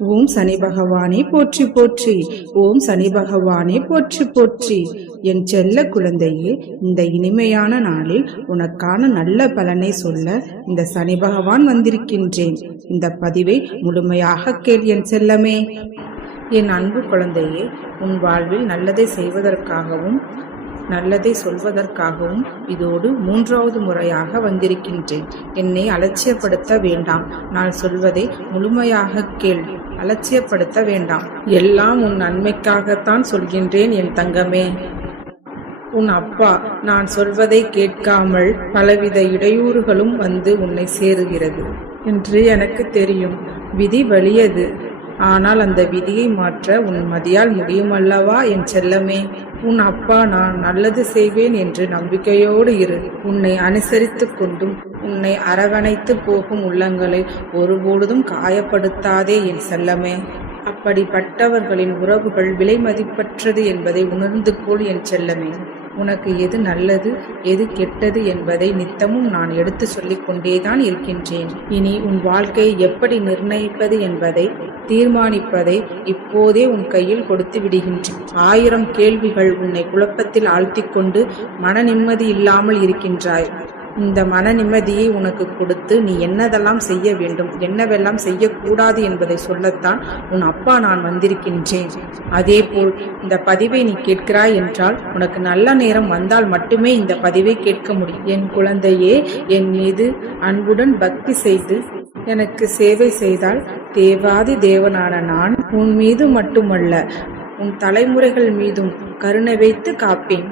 ஓம் சனி பகவானே போற்றி போற்றி. ஓம் சனி பகவானே போற்றி போற்றி. என் செல்ல குழந்தையே, இந்த இனிமையான நாளில் உனக்கான நல்ல பலனை சொல்ல இந்த சனி பகவான் வந்திருக்கின்றேன். இந்த பதிவை முழுமையாக கேள் என் செல்லமே. என் அன்பு குழந்தையே, உன் வாழ்வில் நல்லதை செய்வதற்காகவும் நல்லதை சொல்வதற்காகவும் இதோடு 3வது முறையாக வந்திருக்கின்றேன். என்னை அலட்சியப்படுத்த வேண்டாம். நான் சொல்வதை முழுமையாக கேள். அலட்சியப்படுத்த வேண்டாம். எல்லாம் உன் நன்மைக்காகத்தான் சொல்கின்றேன் என் தங்கமே. உன் அப்பா நான் சொல்வதை கேட்காமல் பலவித இடையூறுகளும் வந்து உன்னை சேருகிறது என்று எனக்கு தெரியும். விதி வலியது. ஆனால் அந்த விதியை மாற்ற உன் மதியால் முடியுமல்லவா என் செல்லமே. உன் அப்பா நான் நல்லது செய்வேன் என்று நம்பிக்கையோடு இரு. உன்னை அனுசரித்து கொண்டும் உன்னை அரவணைத்து போகும் உள்ளங்களை ஒருபொழுதும் காயப்படுத்தாதே என் செல்லமே. அப்படிப்பட்டவர்களின் உறவுகள் விலை மதிப்பற்றது என்பதை உணர்ந்து கொள் என் செல்லமே. உனக்கு எது நல்லது எது கெட்டது என்பதை நித்தமும் நான் எடுத்து சொல்லிக் கொண்டேதான் இருக்கின்றேன். இனி உன் வாழ்க்கையை எப்படி நிர்ணயிப்பது என்பதை தீர்மானிப்பதை இப்போதே உன் கையில் கொடுத்து விடுகின்றேன். 1000 கேள்விகள் உன்னை குழப்பத்தில் ஆழ்த்திக் கொண்டு மன நிம்மதி இல்லாமல் இருக்கின்றாய். இந்த மன நிம்மதியை உனக்கு கொடுத்து நீ என்னதெல்லாம் செய்ய வேண்டும், என்னவெல்லாம் செய்யக்கூடாது என்பதை சொல்லத்தான் உன் அப்பா நான் வந்திருக்கின்றேன். அதே போல் இந்த பதிவை நீ கேட்கிறாய் என்றால் உனக்கு நல்ல நேரம் வந்தால் மட்டுமே இந்த பதிவை கேட்க முடியும். என் குழந்தையே, என் மீது அன்புடன் பக்தி செய்து எனக்கு சேவை செய்தால் தேவாதி தேவனான நான் உன் மீது மட்டுமல்ல உன் தலைமுறைகள் மீதும் கருணை வைத்து காப்பேன்.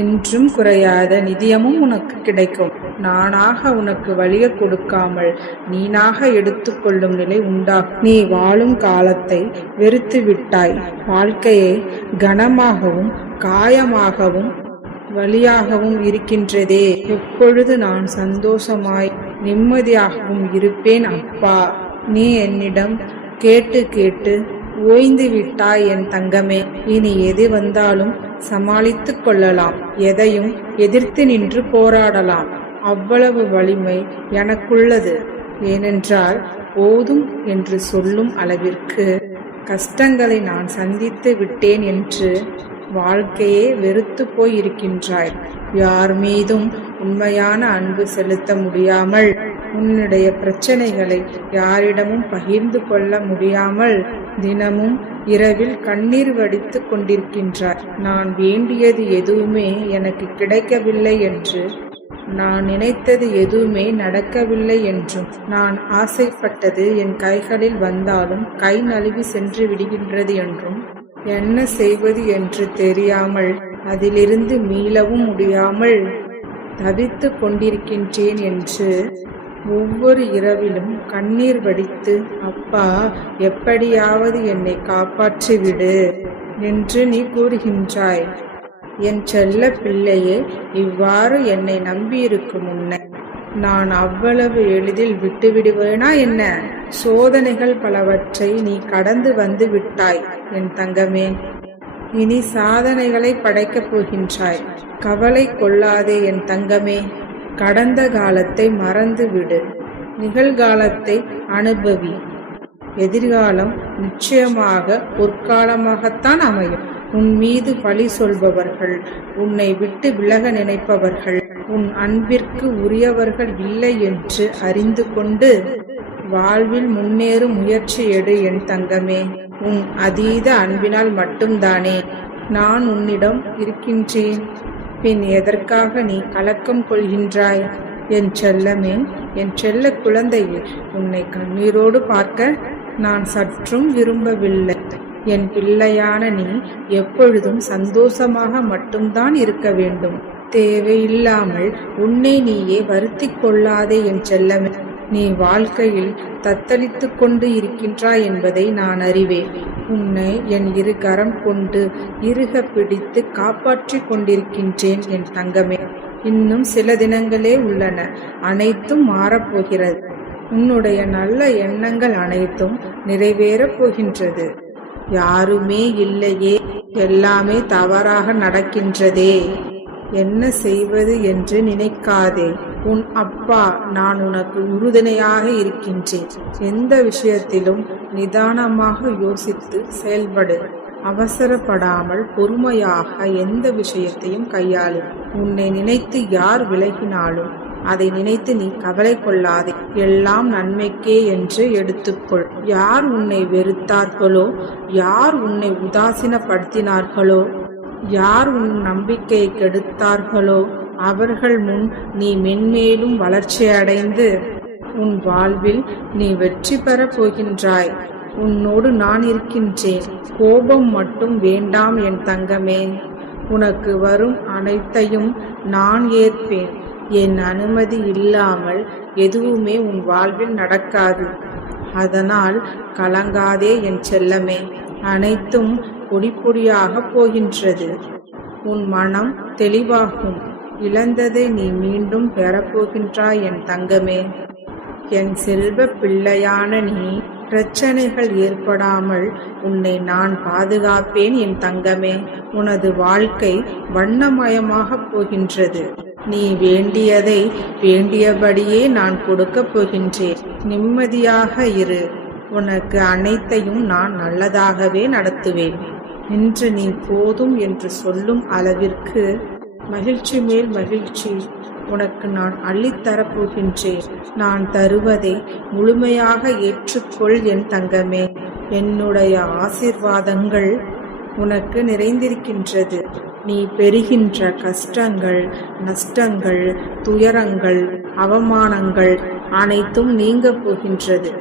என்றும் குறையாத நிதியமும் உனக்கு கிடைக்கும். நானாக உனக்கு வலிய கொடுக்காமல் நீனாக எடுத்துக்கொள்ளும் நிலை உண்டாகும். நீ வாழும் காலத்தை வெறுத்து விட்டாய். வாழ்க்கையை கனமாகவும் காயமாகவும் வலியாகவும் இருக்கின்றதே. எப்பொழுது நான் சந்தோஷமாய் நிம்மதியாகவும் இருப்பேன் அப்பா. நீ என்னிடம் கேட்டு கேட்டு ஓய்ந்து விட்டாய் என் தங்கமே. இனி எது வந்தாலும் சமாளித்து கொள்ளலாம். எதையும் எதிர்த்து நின்று போராடலாம். அவ்வளவு வலிமை எனக்குள்ளது. ஏனென்றால் போதும் என்று சொல்லும் அளவிற்கு கஷ்டங்களை நான் சந்தித்து விட்டேன் என்று வாழ்க்கையே வெறுத்து போய் இருக்கின்றாய். யார் மீதும் உண்மையான அன்பு செலுத்த முடியாமல், உன்னுடைய பிரச்சனைகளை யாரிடமும் பகிர்ந்து கொள்ள முடியாமல் தினமும் இரவில் கண்ணீர் வடித்து கொண்டிருக்கின்றார். நான் வேண்டியது எதுவுமே எனக்கு கிடைக்கவில்லை என்று, நான் நினைத்தது எதுவுமே நடக்கவில்லை என்றும், நான் ஆசைப்பட்டது என் கைகளில் வந்தாலும் கை நழுவி சென்று விடுகின்றது என்றும், என்ன செய்வது என்று தெரியாமல் அதிலிருந்து மீளவும் முடியாமல் தவித்து கொண்டிருக்கின்றேன் என்று ஒவ்வொரு இரவிலும் கண்ணீர் வடித்து அப்பா எப்படியாவது என்னை காப்பாற்றிவிடு என்று நீ கூறுகின்றாய். என் செல்ல பிள்ளையே, இவ்வாறு என்னை நம்பியிருக்கும் உன்னை நான் அவ்வளவு எளிதில் விட்டுவிடுவேனா என்ன? சோதனைகள் பலவற்றை நீ கடந்து வந்து விட்டாய் என் தங்கமே. இனி சாதனைகளை படைக்கப் போகின்றாய். கவலை கொள்ளாதே என் தங்கமே. கடந்த காலத்தை மறந்து விடு. நிகழ்காலத்தை அனுபவி. எதிர்காலம் நிச்சயமாக பொற்காலமாகத்தான் அமையும். உன் மீது பழி சொல்பவர்கள், உன்னை விட்டு விலக நினைப்பவர்கள், உன் அன்பிற்கு உரியவர்கள் இல்லை என்று அறிந்து கொண்டு வாழ்வில் முன்னேறும் முயற்சி எடு என் தங்கமே. உன் அதீத அன்பினால் மட்டும்தானே நான் உன்னிடம் இருக்கின்றேன். பின் எதற்காக நீ கலக்கம் கொள்கின்றாய் என் செல்லமே? என் செல்ல குழந்தையே, உன்னை கண்ணீரோடு பார்க்க நான் சற்றும் விரும்பவில்லை. என் பிள்ளையான நீ எப்பொழுதும் சந்தோஷமாக மட்டும்தான் இருக்க வேண்டும். தேவையில்லாமல் உன்னை நீயே வருத்தி கொள்ளாதே என் செல்லமே. நீ வாழ்க்கையில் தத்தளித்து கொண்டு இருக்கின்றாய் என்பதை நான் அறிவேன். உன்னை என் 2 கரம் கொண்டு இறுக பிடித்து காப்பாற்றி கொண்டிருக்கின்றேன் என் தங்கமே. இன்னும் சில தினங்களே உள்ளன. அனைத்தும் மாறப்போகிறது. உன்னுடைய நல்ல எண்ணங்கள் அனைத்தும் நிறைவேறப் போகின்றது. யாருமே இல்லையே, எல்லாமே தவறாக நடக்கின்றதே, என்ன செய்வது என்று நினைக்காதே. உன் அப்பா நான் உனக்கு உறுதுணையாக இருக்கின்றேன். எந்த விஷயத்திலும் நிதானமாக யோசித்து செயல்படு. அவசரப்படாமல் பொறுமையாக எந்த விஷயத்தையும் கையாளு. உன்னை நினைத்து யார் விலகினாலும் அதை நினைத்து நீ கவலை கொள்ளாதே. எல்லாம் நன்மைக்கே என்று எடுத்துக்கொள். யார் உன்னை வெறுத்தார்களோ, யார் உன்னை உதாசீனப்படுத்தினார்களோ, யார் உன் நம்பிக்கையை கெடுத்தார்களோ அவர்கள் முன் நீ மென்மேலும் வளர்ச்சியடைந்து உன் வாழ்வில் நீ வெற்றி பெறப் போகின்றாய். உன்னோடு நான் இருக்கின்றேன். கோபம் மட்டும் வேண்டாம் என் தங்கமே. உனக்கு வரும் அனைத்தையும் நான் ஏற்பேன். என் அனுமதி இல்லாமல் எதுவுமே உன் வாழ்வில் நடக்காது. அதனால் கலங்காதே என் செல்லமே. அனைத்தும் பொடி பொடியாக போகின்றது. உன் மனம் தெளிவாகும். இழந்ததை நீ மீண்டும் பெறப்போகின்றாய் என் தங்கமே. என் செல்வ பிள்ளையான நீ பிரச்சனைகள் ஏற்படாமல் உன்னை நான் பாதுகாப்பேன் என் தங்கமே. உனது வாழ்க்கை வண்ணமயமாக போகின்றது. நீ வேண்டியதை வேண்டியபடியே நான் கொடுக்கப் போகின்றேன். நிம்மதியாக இரு. உனக்கு அனைத்தையும் நான் நல்லதாகவே நடத்துவேன். இன்று நீ போதும் என்று சொல்லும் அளவிற்கு மகிழ்ச்சி மேல் மகிழ்ச்சி உனக்கு நான் அள்ளித்தரப்போகின்றேன். நான் தருவதை முழுமையாக ஏற்றுக்கொள் என் தங்கமே. என்னுடைய ஆசீர்வாதங்கள் உனக்கு நிறைந்திருக்கின்றது. நீ பெறுகின்ற கஷ்டங்கள், நஷ்டங்கள், துயரங்கள், அவமானங்கள் அனைத்தும் நீங்க போகின்றது.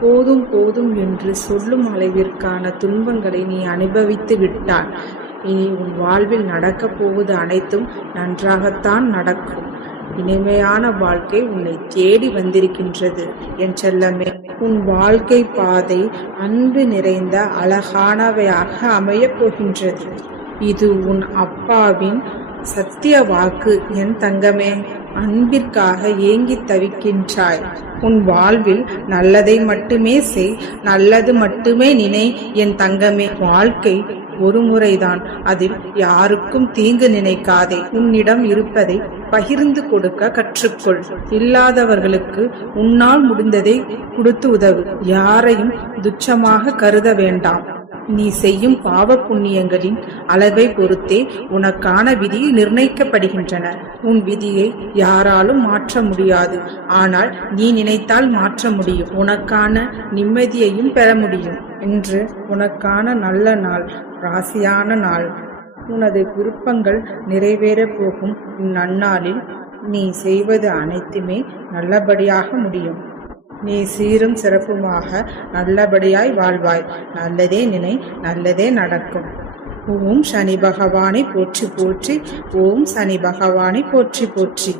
போதும் போதும் என்று சொல்லும் அளவிற்கான துன்பங்களை நீ அனுபவித்து விட்டாய். இனி உன் வாழ்வில் நடக்கப் போவது அனைத்தும் நன்றாகத்தான் நடக்கும். இனிமையான வாழ்க்கை உன்னை தேடி வந்திருக்கின்றது என் செல்லமே. உன் வாழ்க்கை பாதை அன்பு நிறைந்த அழகானவையாக அமையப் போகின்றது. இது உன் அப்பாவின் சத்திய வாக்கு என் தங்கமே. அன்பிற்காக ஏங்கி தவிக்கின்றாய். உன் வாழ்வில் நல்லதை மட்டுமே செய், நல்லது மட்டுமே நினை என் தங்கமே. வாழ்க்கை ஒரு முறைதான். அதில் யாருக்கும் தீங்கு நினைக்காதே. உன்னிடம் இருப்பதை பகிர்ந்து கொடுக்க கற்றுக்கொள். இல்லாதவர்களுக்கு உன்னால் முடிந்ததை கொடுத்து உதவு. யாரையும் துச்சமாக கருத வேண்டாம். நீ செய்யும் பாவ புண்ணியங்களின் அளவை பொறுத்தே உனக்கான விதி நிர்ணயிக்கப்படுகின்றன. உன் விதியை யாராலும் மாற்ற முடியாது. ஆனால் நீ நினைத்தால் மாற்ற முடியும். உனக்கான நிம்மதியையும் பெற முடியும். இன்று உனக்கான நல்ல நாள், ராசியான நாள். உனது விருப்பங்கள் நிறைவேறப் போகும் இந்நன்னாளில் நீ செய்வது அனைத்துமே நல்லபடியாக முடியும். நீ சீரும் சிறப்புமாக நல்லபடியாய் வாழ்வாய். நல்லதே நினை, நல்லதே நடக்கும். ஓம் சனி பகவானை போற்றி போற்றி. ஓம் சனி பகவானை போற்றி போற்றி.